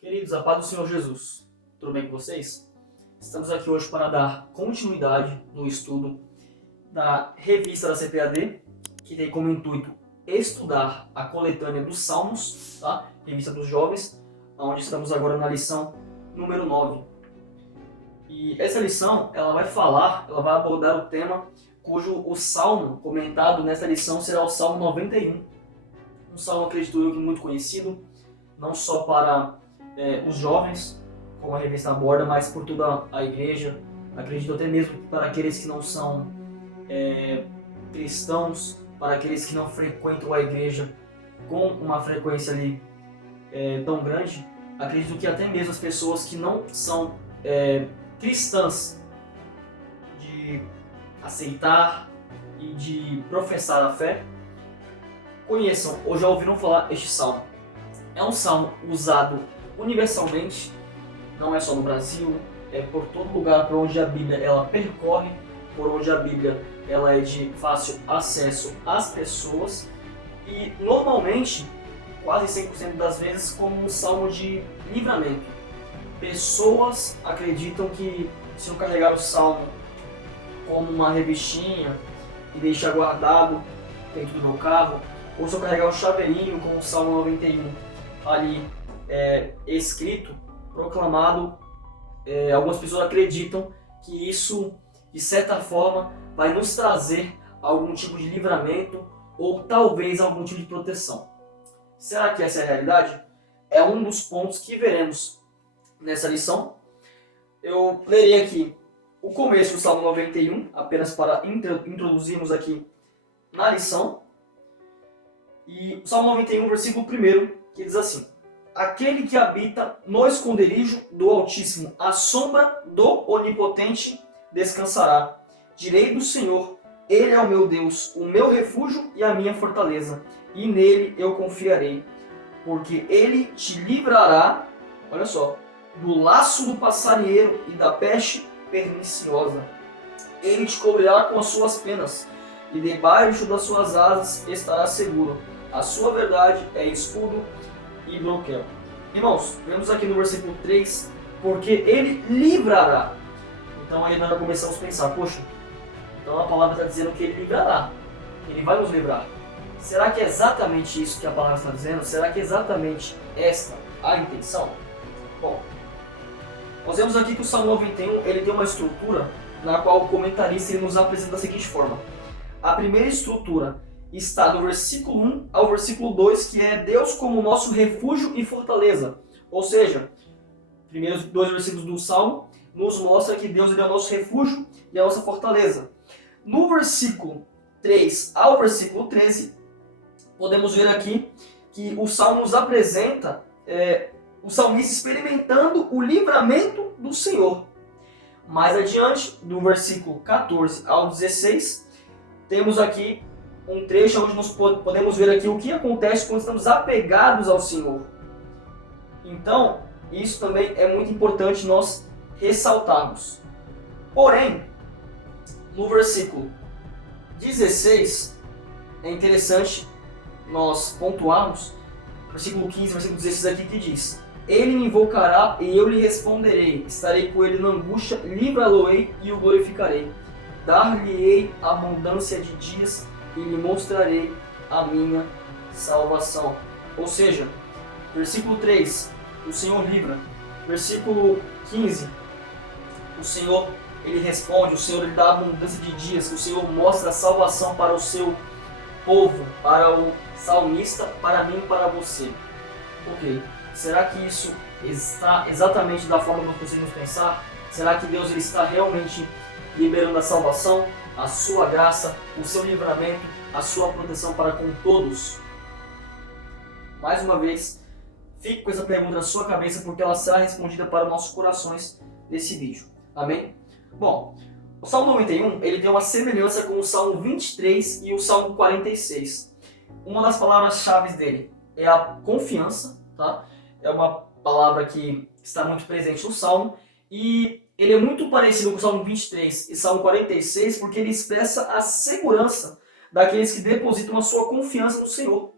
Queridos, a paz do Senhor Jesus, tudo bem com vocês? Estamos aqui hoje para dar continuidade no estudo da revista da CPAD, que tem como intuito estudar a coletânea dos Salmos, tá? Revista dos Jovens, onde estamos agora na lição número 9. E essa lição, ela vai abordar o tema cujo o salmo comentado nessa lição será o Salmo 91. Um salmo, acredito eu, que muito conhecido, não só para os jovens, como a revista aborda, mas por toda a igreja. Acredito até mesmo para aqueles que não são cristãos, para aqueles que não frequentam a igreja com uma frequência ali tão grande. Acredito que até mesmo as pessoas que não são cristãs, de aceitar e de professar a fé, conheçam ou já ouviram falar este salmo. É um salmo usado universalmente, não é só no Brasil, é por todo lugar por onde a Bíblia ela percorre, por onde a Bíblia ela é de fácil acesso às pessoas e normalmente, quase 100% das vezes, como um salmo de livramento. Pessoas acreditam que se eu carregar o salmo como uma revistinha e deixar guardado dentro do meu carro, ou se eu carregar um chaveirinho com o Salmo 91 ali escrito, proclamado, algumas pessoas acreditam que isso, de certa forma, vai nos trazer algum tipo de livramento ou talvez algum tipo de proteção. Será que essa é a realidade? É um dos pontos que veremos nessa lição. Eu lerei aqui o começo do Salmo 91, apenas para introduzirmos aqui na lição. E o Salmo 91, versículo 1, que diz assim: Aquele que habita no esconderijo do Altíssimo, à sombra do Onipotente descansará. Direi do Senhor, Ele é o meu Deus, o meu refúgio e a minha fortaleza, e nele eu confiarei, porque Ele te livrará, olha só, do laço do passarinheiro e da peste perniciosa. Ele te cobrirá com as suas penas, e debaixo das suas asas estará seguro. A sua verdade é escudo e broquel. Irmãos, vemos aqui no versículo 3, porque ele livrará. Então aí nós começamos a pensar, poxa, então a palavra está dizendo que ele livrará. Ele vai nos livrar. Será que é exatamente isso que a palavra está dizendo? Será que é exatamente esta a intenção? Bom, nós vemos aqui que o Salmo 91 ele tem uma estrutura na qual o comentarista ele nos apresenta da seguinte forma. A primeira estrutura está do versículo 1 ao versículo 2, que é Deus como nosso refúgio e fortaleza. Ou seja, primeiros dois versículos do Salmo nos mostra que Deus é o nosso refúgio e a nossa fortaleza. No versículo 3 ao versículo 13, podemos ver aqui que o Salmo nos apresenta o salmista experimentando o livramento do Senhor. Mais adiante, do versículo 14 ao 16, temos aqui um trecho onde nós podemos ver aqui o que acontece quando estamos apegados ao Senhor. Então, isso também é muito importante nós ressaltarmos. Porém, no versículo 16, é interessante nós pontuarmos, versículo 15, versículo 16 aqui que diz: Ele me invocará e eu lhe responderei, estarei com ele na angústia, livrá-lo-ei e o glorificarei. Dar-lhe-ei abundância de dias e lhe mostrarei a minha salvação. Ou seja, versículo 3, o Senhor livra. Versículo 15, o Senhor ele responde, o Senhor ele dá abundância de dias, o Senhor mostra a salvação para o seu povo, para o salmista, para mim e para você. Ok, será que isso está exatamente da forma que nós conseguimos pensar? Será que Deus ele está realmente liberando a salvação, a sua graça, o seu livramento, a sua proteção para com todos? Mais uma vez, fique com essa pergunta na sua cabeça, porque ela será respondida para nossos corações nesse vídeo. Amém? Bom, o Salmo 91 ele tem uma semelhança com o Salmo 23 e o Salmo 46. Uma das palavras-chave dele é a confiança, tá? É uma palavra que está muito presente no Salmo, e ele é muito parecido com o Salmo 23 e Salmo 46 porque ele expressa a segurança daqueles que depositam a sua confiança no Senhor.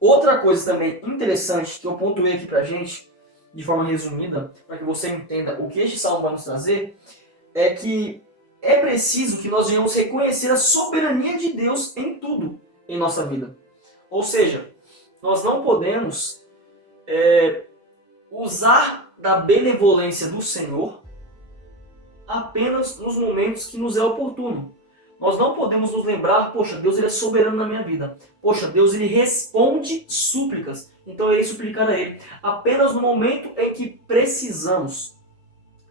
Outra coisa também interessante que eu pontuei aqui pra gente, de forma resumida, para que você entenda o que este salmo vai nos trazer, é que é preciso que nós venhamos reconhecer a soberania de Deus em tudo em nossa vida. Ou seja, nós não podemos usar da benevolência do Senhor apenas nos momentos que nos é oportuno. Nós não podemos nos lembrar, poxa, Deus ele é soberano na minha vida. Poxa, Deus ele responde súplicas. Então eu irei suplicar a Ele. Apenas no momento em que precisamos.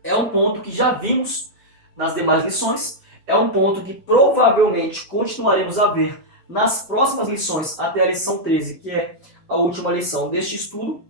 É um ponto que já vimos nas demais lições. É um ponto que provavelmente continuaremos a ver nas próximas lições, até a lição 13, que é a última lição deste estudo.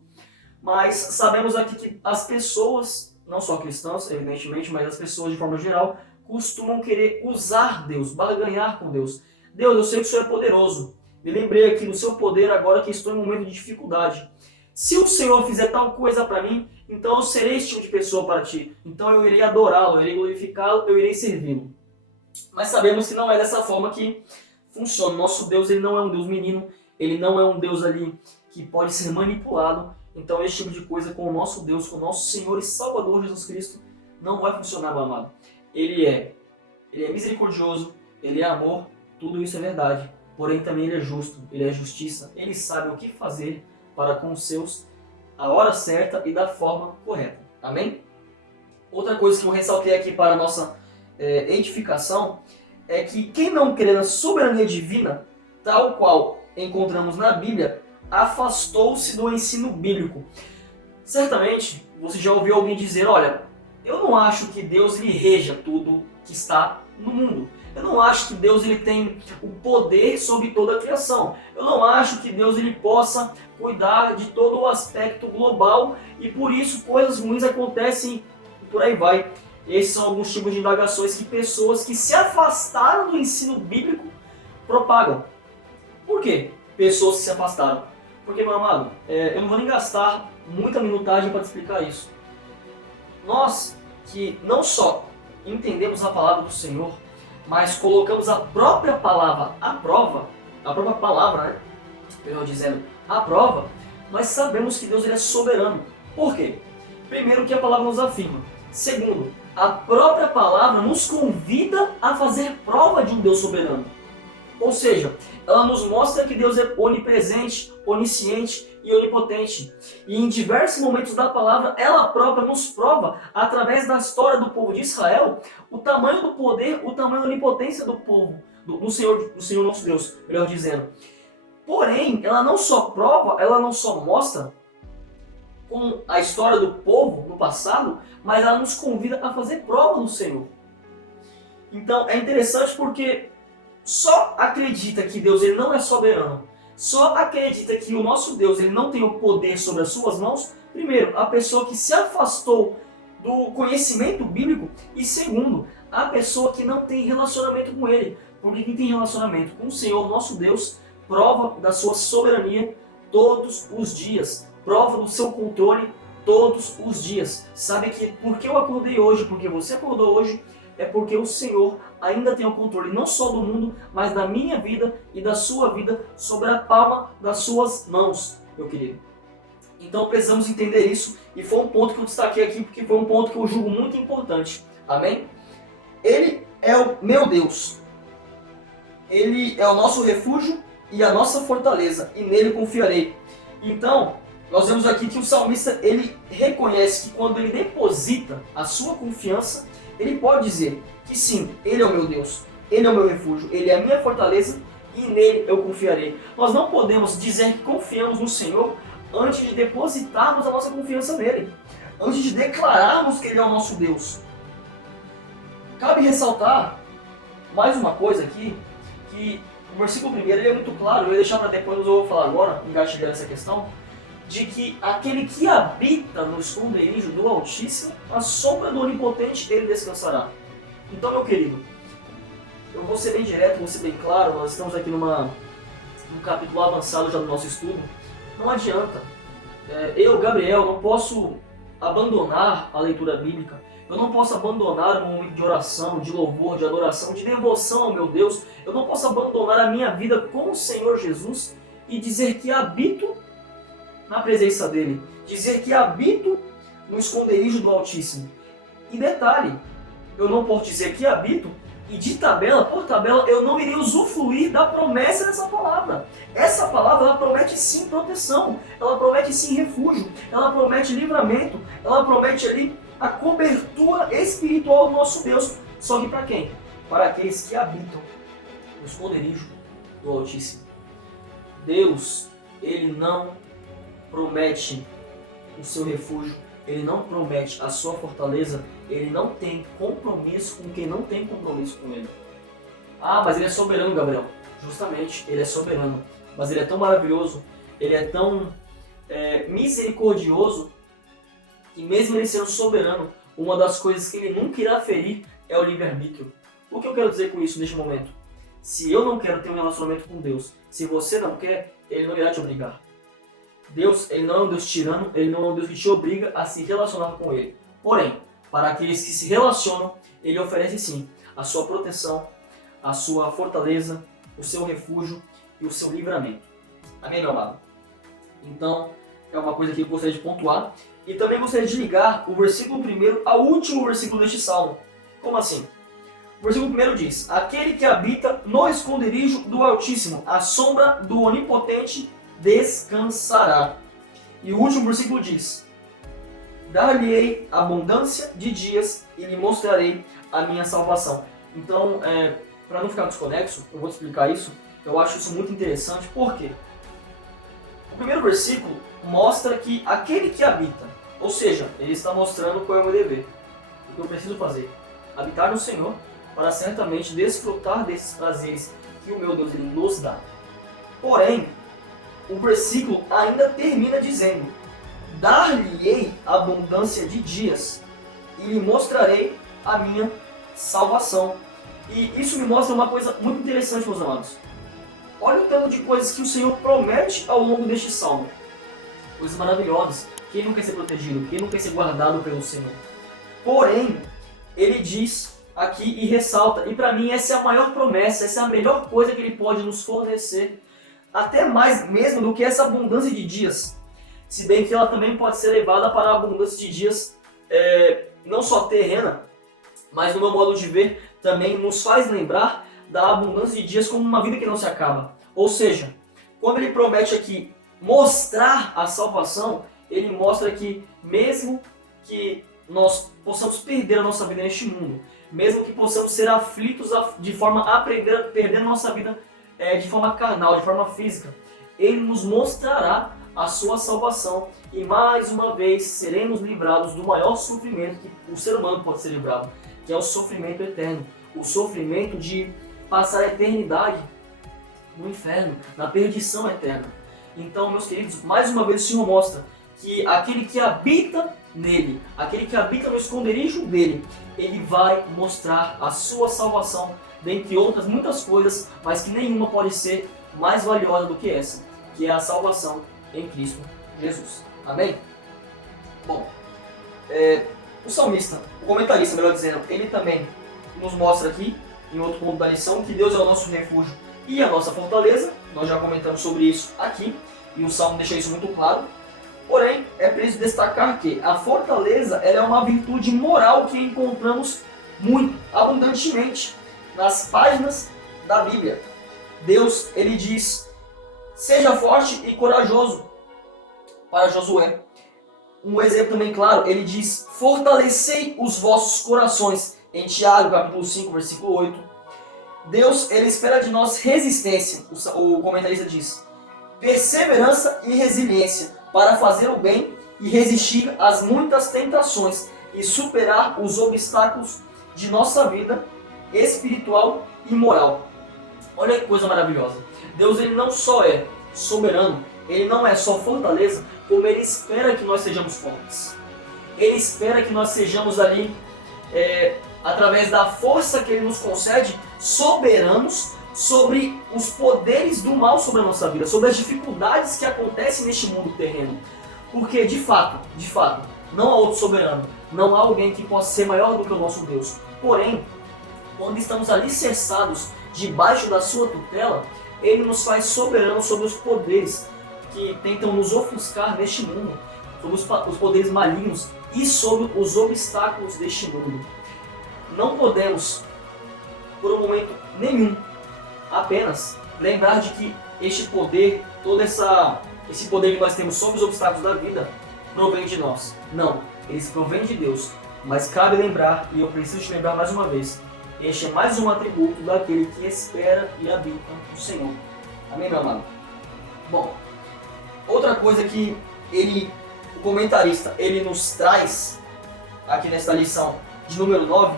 Mas sabemos aqui que as pessoas, não só cristãs, evidentemente, mas as pessoas de forma geral, costumam querer usar Deus, barganhar com Deus. Deus, eu sei que o Senhor é poderoso. Me lembrei aqui do seu poder agora que estou em um momento de dificuldade. Se o Senhor fizer tal coisa para mim, então eu serei esse tipo de pessoa para ti. Então eu irei adorá-lo, eu irei glorificá-lo, eu irei servi-lo. Mas sabemos que não é dessa forma que funciona. Nosso Deus ele não é um Deus menino, ele não é um Deus ali que pode ser manipulado. Então esse tipo de coisa com o nosso Deus, com o nosso Senhor e Salvador Jesus Cristo, não vai funcionar, meu amado. Ele é misericordioso, ele é amor, tudo isso é verdade. Porém também ele é justo, ele é justiça, ele sabe o que fazer para com os seus a hora certa e da forma correta. Amém? Outra coisa que eu ressaltei aqui para a nossa edificação é que quem não crê na soberania divina, tal qual encontramos na Bíblia, afastou-se do ensino bíblico. Certamente você já ouviu alguém dizer, olha, eu não acho que Deus ele reja tudo que está no mundo. Eu não acho que Deus ele tem o poder sobre toda a criação. Eu não acho que Deus ele possa cuidar de todo o aspecto global e por isso coisas ruins acontecem e por aí vai. Esses são alguns tipos de indagações que pessoas que se afastaram do ensino bíblico propagam. Por quê? Pessoas que se afastaram. Porque, meu amado, eu não vou nem gastar muita minutagem para te explicar isso. Nós que não só entendemos a palavra do Senhor, mas colocamos a própria palavra à prova, a própria palavra, né? Melhor dizendo, à prova, nós sabemos que Deus ele é soberano. Por quê? Primeiro, que a palavra nos afirma. Segundo, a própria palavra nos convida a fazer prova de um Deus soberano. Ou seja, ela nos mostra que Deus é onipresente, onisciente e onipotente. E em diversos momentos da palavra, ela própria nos prova, através da história do povo de Israel, o tamanho do poder, o tamanho da onipotência do povo, do Senhor nosso Deus, melhor dizendo. Porém, ela não só prova, ela não só mostra com a história do povo no passado, mas ela nos convida a fazer prova do Senhor. Então, é interessante porque só acredita que Deus ele não é soberano, só acredita que o nosso Deus ele não tem o poder sobre as suas mãos, primeiro, a pessoa que se afastou do conhecimento bíblico, e segundo, a pessoa que não tem relacionamento com Ele. Porque quem tem relacionamento com o Senhor, nosso Deus, prova da sua soberania todos os dias, prova do seu controle todos os dias. Sabe que porque eu acordei hoje, porque você acordou hoje, é porque o Senhor ainda tem o controle não só do mundo, mas da minha vida e da sua vida sobre a palma das suas mãos, meu querido. Então precisamos entender isso e foi um ponto que eu destaquei aqui porque foi um ponto que eu julgo muito importante. Amém? Ele é o meu Deus. Ele é o nosso refúgio e a nossa fortaleza e nele confiarei. Então, nós vemos aqui que o salmista ele reconhece que quando ele deposita a sua confiança, ele pode dizer que sim, ele é o meu Deus, ele é o meu refúgio, ele é a minha fortaleza e nele eu confiarei. Nós não podemos dizer que confiamos no Senhor antes de depositarmos a nossa confiança nele, antes de declararmos que ele é o nosso Deus. Cabe ressaltar mais uma coisa aqui, que o versículo primeiro ele é muito claro, eu ia deixar para depois, mas eu vou falar agora, engatilhar essa questão, de que aquele que habita no esconderijo do Altíssimo, a sombra do Onipotente, ele descansará. Então, meu querido, eu vou ser bem direto, vou ser bem claro, nós estamos aqui num capítulo avançado já do nosso estudo. Não adianta, eu, Gabriel, não posso abandonar a leitura bíblica, eu não posso abandonar um momento de oração, de louvor, de adoração, de devoção ao meu Deus, eu não posso abandonar a minha vida com o Senhor Jesus e dizer que habito na presença dele, dizer que habito no esconderijo do Altíssimo. E detalhe, eu não posso dizer que habito e de tabela por tabela eu não irei usufruir da promessa dessa palavra. Essa palavra ela promete sim proteção, ela promete sim refúgio, ela promete livramento, ela promete ali a cobertura espiritual do nosso Deus. Só que para quem? Para aqueles que habitam no esconderijo do Altíssimo. Deus, ele não promete o seu refúgio, ele não promete a sua fortaleza, ele não tem compromisso com quem não tem compromisso com ele. Ah, mas ele é soberano, Gabriel. Justamente, ele é soberano. Mas ele é tão maravilhoso, ele é tão misericordioso, que mesmo ele sendo soberano, uma das coisas que ele nunca irá ferir é o livre-arbítrio. O que eu quero dizer com isso neste momento? Se eu não quero ter um relacionamento com Deus, se você não quer, ele não irá te obrigar. Deus, ele não é um Deus tirano, ele não é um Deus que te obriga a se relacionar com ele. Porém, para aqueles que se relacionam, ele oferece sim a sua proteção, a sua fortaleza, o seu refúgio e o seu livramento. Amém, meu amado? Então, é uma coisa que eu gostaria de pontuar. E também gostaria de ligar o versículo 1 ao último versículo deste salmo. Como assim? O versículo 1 diz: aquele que habita no esconderijo do Altíssimo, à sombra do Onipotente descansará. E o último versículo diz: dar-lhe-ei abundância de dias e lhe mostrarei a minha salvação. Então, para não ficar desconexo, eu vou te explicar isso. Eu acho isso muito interessante. Por quê? O primeiro versículo mostra que aquele que habita, ou seja, ele está mostrando qual é o meu dever, o que eu preciso fazer: habitar no Senhor, para certamente desfrutar desses prazeres que o meu Deus ele nos dá. Porém, o versículo ainda termina dizendo: dar-lhe-ei abundância de dias e lhe mostrarei a minha salvação. E isso me mostra uma coisa muito interessante, meus amados. Olha o tanto de coisas que o Senhor promete ao longo deste salmo. Coisas maravilhosas. Quem não quer ser protegido? Quem não quer ser guardado pelo Senhor? Porém, ele diz aqui e ressalta, e para mim essa é a maior promessa, essa é a melhor coisa que ele pode nos fornecer, até mais mesmo do que essa abundância de dias, se bem que ela também pode ser levada para a abundância de dias não só terrena, mas no meu modo de ver também nos faz lembrar da abundância de dias como uma vida que não se acaba. Ou seja, quando ele promete aqui mostrar a salvação, ele mostra que mesmo que nós possamos perder a nossa vida neste mundo, mesmo que possamos ser aflitos de forma a perder a nossa vida de forma carnal, de forma física, ele nos mostrará a sua salvação e mais uma vez seremos livrados do maior sofrimento que o ser humano pode ser livrado, que é o sofrimento eterno, o sofrimento de passar a eternidade no inferno, na perdição eterna. Então, meus queridos, mais uma vez o Senhor mostra que aquele que habita nele, aquele que habita no esconderijo dele, ele vai mostrar a sua salvação, dentre outras muitas coisas, mas que nenhuma pode ser mais valiosa do que essa, que é a salvação em Cristo Jesus. Amém? Bom, o salmista, o comentarista, melhor dizendo, ele também nos mostra aqui, em outro ponto da lição, que Deus é o nosso refúgio e a nossa fortaleza. Nós já comentamos sobre isso aqui, e o Salmo deixa isso muito claro. Porém, é preciso destacar que a fortaleza ela é uma virtude moral que encontramos muito, abundantemente, nas páginas da Bíblia. Deus, ele diz: seja forte e corajoso, para Josué. Um exemplo também claro, ele diz: fortalecei os vossos corações, em Tiago, capítulo 5, versículo 8. Deus, ele espera de nós resistência, o comentarista diz, perseverança e resiliência, para fazer o bem e resistir às muitas tentações e superar os obstáculos de nossa vida espiritual e moral. Olha que coisa maravilhosa. Deus, ele não só é soberano, ele não é só fortaleza, como ele espera que nós sejamos fortes. Ele espera que nós sejamos ali, através da força que ele nos concede, soberanos sobre os poderes do mal sobre a nossa vida, sobre as dificuldades que acontecem neste mundo terreno. Porque, de fato, não há outro soberano, não há alguém que possa ser maior do que o nosso Deus. Porém, quando estamos alicerçados debaixo da sua tutela, Ele nos faz soberanos sobre os poderes que tentam nos ofuscar neste mundo, sobre os poderes malignos e sobre os obstáculos deste mundo. Não podemos, por um momento nenhum, apenas lembrar de que este poder, esse poder que nós temos sobre os obstáculos da vida, provém de nós. Não, eles provêm de Deus. Mas cabe lembrar, e eu preciso te lembrar mais uma vez, este é mais um atributo daquele que espera e habita no Senhor. Amém, meu amado? Bom, outra coisa que o comentarista, ele nos traz aqui nesta lição de número 9,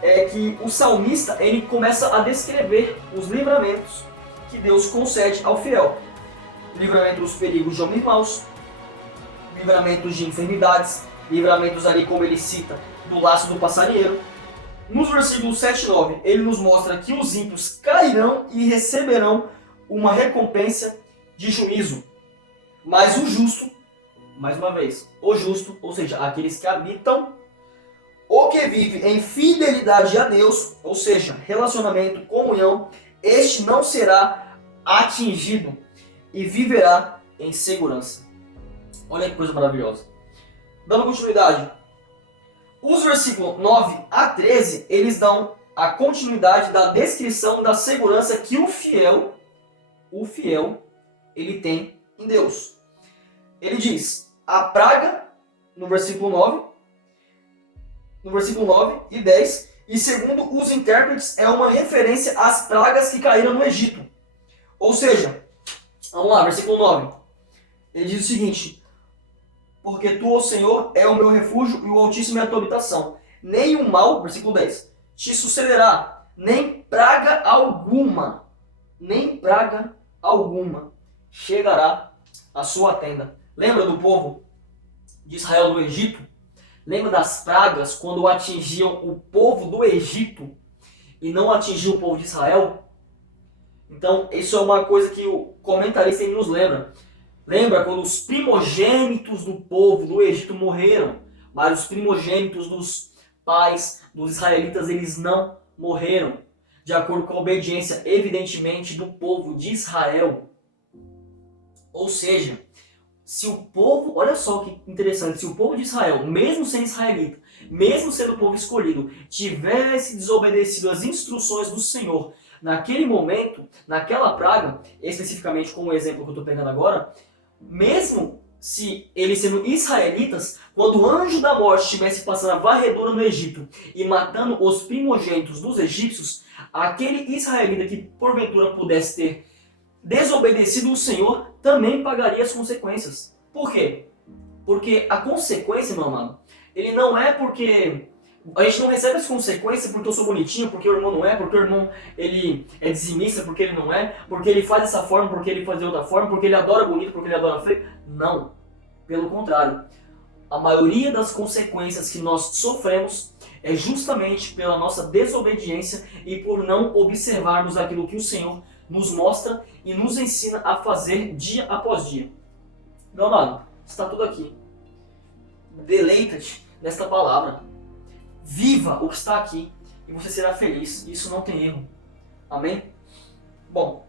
é que o salmista, ele começa a descrever os livramentos que Deus concede ao fiel. Livramento dos perigos de homens maus, livramentos de enfermidades, livramentos ali, como ele cita, do laço do passarinheiro. Nos versículos 7 e 9, ele nos mostra que os ímpios cairão e receberão uma recompensa de juízo. Mas o justo, mais uma vez, o justo, ou seja, aqueles que habitam, ou que vive em fidelidade a Deus, ou seja, relacionamento, comunhão, este não será atingido e viverá em segurança. Olha que coisa maravilhosa. Dando continuidade, os versículos 9 a 13, eles dão a continuidade da descrição da segurança que o fiel, ele tem em Deus. Ele diz, a praga, no versículo 9 e 10, e segundo os intérpretes, é uma referência às pragas que caíram no Egito. Ou seja, vamos lá, versículo 9. Ele diz o seguinte, porque tu, ó Senhor, é o meu refúgio e o Altíssimo é a tua habitação. Nem o mal, versículo 10, te sucederá, nem praga alguma chegará à sua tenda. Lembra do povo de Israel do Egito? Lembra das pragas quando atingiam o povo do Egito e não atingiam o povo de Israel? Então, isso é uma coisa que o comentarista nos lembra. Lembra quando os primogênitos do povo do Egito morreram, mas os primogênitos dos pais dos israelitas, eles não morreram, de acordo com a obediência, evidentemente, do povo de Israel. Ou seja, se o povo, olha só que interessante, se o povo de Israel, mesmo sendo israelita, mesmo sendo o povo escolhido, tivesse desobedecido às instruções do Senhor, naquele momento, naquela praga, especificamente com o exemplo que eu estou pegando agora, mesmo se eles sendo israelitas, quando o anjo da morte estivesse passando a varredura no Egito e matando os primogênitos dos egípcios, aquele israelita que porventura pudesse ter desobedecido o Senhor também pagaria as consequências. Por quê? Porque a consequência, meu amado, ele não é porque a gente não recebe as consequências porque eu sou bonitinho, porque o irmão não é, porque o irmão ele é dizimista, porque ele não é, porque ele faz dessa forma, porque ele faz de outra forma, porque ele adora bonito, porque ele adora feio. Não. Pelo contrário. A maioria das consequências que nós sofremos é justamente pela nossa desobediência e por não observarmos aquilo que o Senhor nos mostra e nos ensina a fazer dia após dia. Meu amado, está tudo aqui. Deleita-te nesta palavra. Viva o que está aqui e você será feliz. Isso não tem erro. Amém? Bom,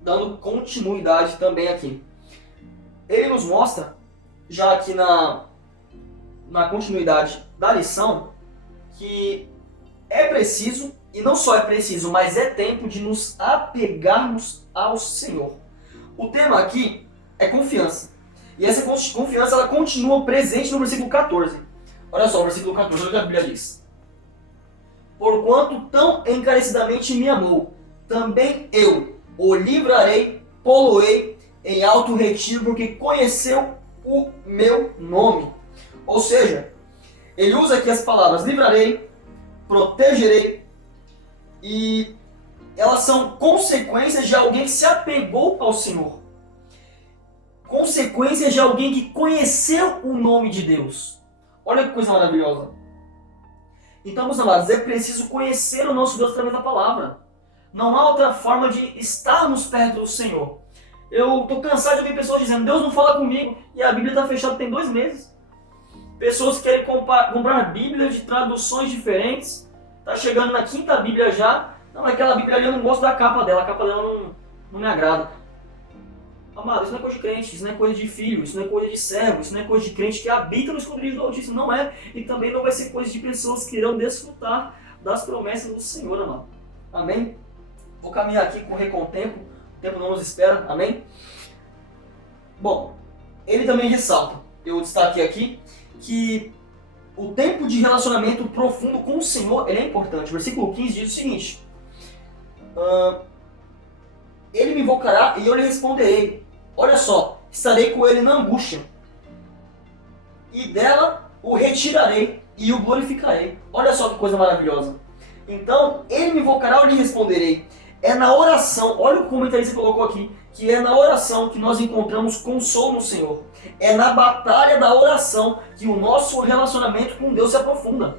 dando continuidade também aqui. Ele nos mostra, já aqui na continuidade da lição, que é preciso, e não só é preciso, mas é tempo de nos apegarmos ao Senhor. O tema aqui é confiança. E essa confiança ela continua presente no versículo 14. Olha só, o versículo 14, olha o que a Bíblia diz. Porquanto tão encarecidamente me amou, também eu o livrarei, poloei em alto retiro, porque conheceu o meu nome. Ou seja, ele usa aqui as palavras livrarei, protegerei, e elas são consequências de alguém que se apegou ao Senhor. Consequências de alguém que conheceu o nome de Deus. Olha que coisa maravilhosa. Então, meus amados, é preciso conhecer o nosso Deus através da palavra. Não há outra forma de estarmos perto do Senhor. Eu estou cansado de ouvir pessoas dizendo, Deus não fala comigo, e a Bíblia está fechada tem 2 meses. Pessoas que querem comprar Bíblias de traduções diferentes. Está chegando na 5ª Bíblia já, Não, aquela Bíblia ali eu não gosto da capa dela, a capa dela não me agrada. Amado, isso não é coisa de crente, isso não é coisa de filho, isso não é coisa de servo, isso não é coisa de crente que habita no esconderijo do Altíssimo, não é. E também não vai ser coisa de pessoas que irão desfrutar das promessas do Senhor, amado. Amém? Vou caminhar aqui, correr com o tempo não nos espera, amém? Bom, ele também ressalta, eu destaquei aqui, que o tempo de relacionamento profundo com o Senhor ele é importante. O versículo 15 diz o seguinte: ele me invocará e eu lhe responderei. Olha só, estarei com ele na angústia, e dela o retirarei e o glorificarei. Olha só que coisa maravilhosa. Então, ele me invocará e eu lhe responderei. É na oração, olha o comentarista colocou aqui, que é na oração que nós encontramos consolo no Senhor. É na batalha da oração que o nosso relacionamento com Deus se aprofunda.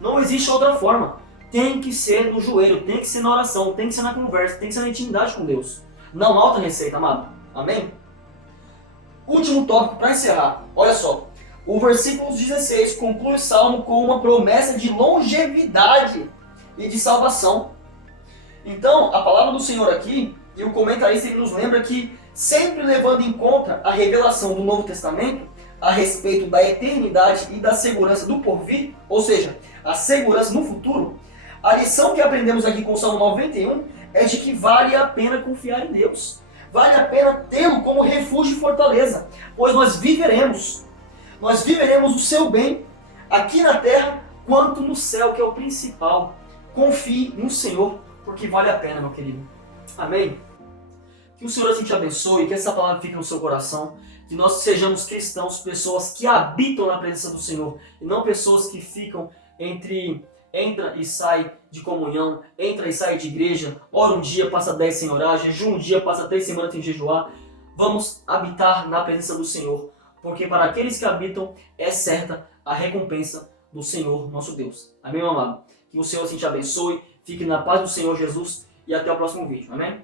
Não existe outra forma. Tem que ser no joelho, tem que ser na oração, tem que ser na conversa, tem que ser na intimidade com Deus. Não há outra receita, amado. Amém? Último tópico para encerrar. Olha só. O versículo 16 conclui o Salmo com uma promessa de longevidade e de salvação. Então, a palavra do Senhor aqui, e o comentarista ele nos lembra que, sempre levando em conta a revelação do Novo Testamento a respeito da eternidade e da segurança do porvir, ou seja, a segurança no futuro, a lição que aprendemos aqui com o Salmo 91 é de que vale a pena confiar em Deus. Vale a pena tê-lo como refúgio e fortaleza, pois nós viveremos o seu bem aqui na terra quanto no céu, que é o principal. Confie no Senhor, porque vale a pena, meu querido. Amém? Que o Senhor assim te abençoe, que essa palavra fique no seu coração, que nós sejamos cristãos, pessoas que habitam na presença do Senhor, e não pessoas que ficam entra e sai de comunhão, entra e sai de igreja, ora um dia, passa 10 sem orar, jejum um dia, passa 3 semanas sem jejuar. Vamos habitar na presença do Senhor, porque para aqueles que habitam é certa a recompensa do Senhor, nosso Deus. Amém, meu amado? Que o Senhor assim te abençoe, fique na paz do Senhor Jesus e até o próximo vídeo. Amém?